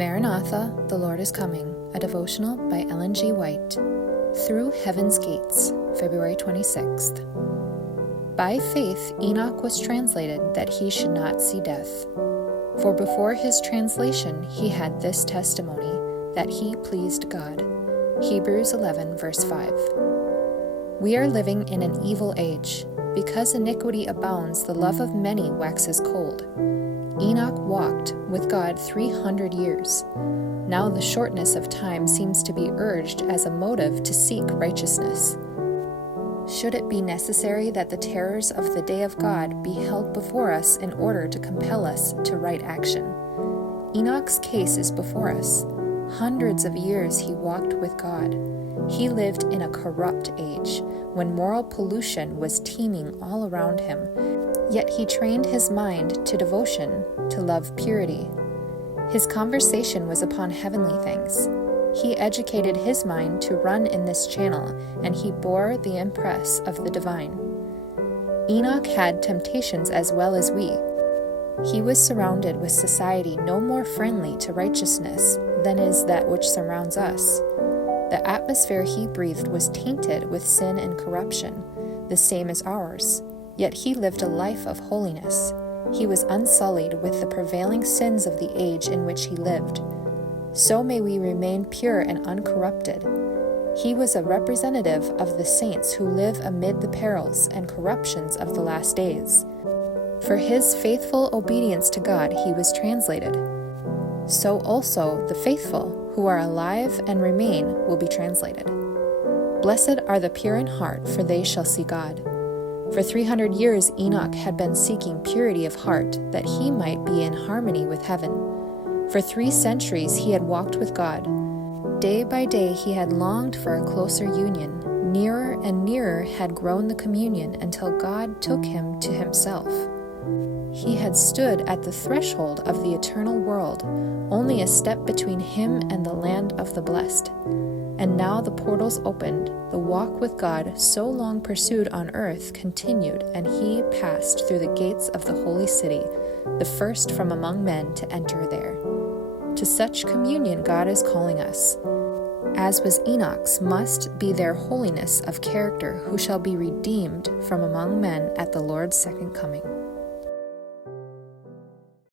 Maranatha, the Lord is Coming, a devotional by Ellen G. White. Through Heaven's Gates, February 26th. By faith Enoch was translated that he should not see death. For before his translation he had this testimony, that he pleased God. Hebrews 11, verse 5. We are living in an evil age. Because iniquity abounds, the love of many waxes cold. Enoch walked with God 300 years. Now the shortness of time seems to be urged as a motive to seek righteousness. Should it be necessary that the terrors of the day of God be held before us in order to compel us to right action? Enoch's case is before us. Hundreds of years he walked with God. He lived in a corrupt age, when moral pollution was teeming all around him. Yet he trained his mind to devotion, to love purity. His conversation was upon heavenly things. He educated his mind to run in this channel, and he bore the impress of the divine. Enoch had temptations as well as we. He was surrounded with society no more friendly to righteousness than is that which surrounds us. The atmosphere he breathed was tainted with sin and corruption, the same as ours. Yet he lived a life of holiness. He was unsullied with the prevailing sins of the age in which he lived. So may we remain pure and uncorrupted. He was a representative of the saints who live amid the perils and corruptions of the last days. For his faithful obedience to God he was translated. So also the faithful, who are alive and remain, will be translated. Blessed are the pure in heart, for they shall see God. For 300 years Enoch had been seeking purity of heart, that he might be in harmony with heaven. For 3 centuries he had walked with God. Day by day he had longed for a closer union. Nearer and nearer had grown the communion until God took him to himself. He had stood at the threshold of the eternal world, only a step between him and the land of the blessed. And now the portals opened, the walk with God so long pursued on earth continued, and he passed through the gates of the holy city, the first from among men to enter there. To such communion God is calling us. As was Enoch's, must be their holiness of character, who shall be redeemed from among men at the Lord's second coming.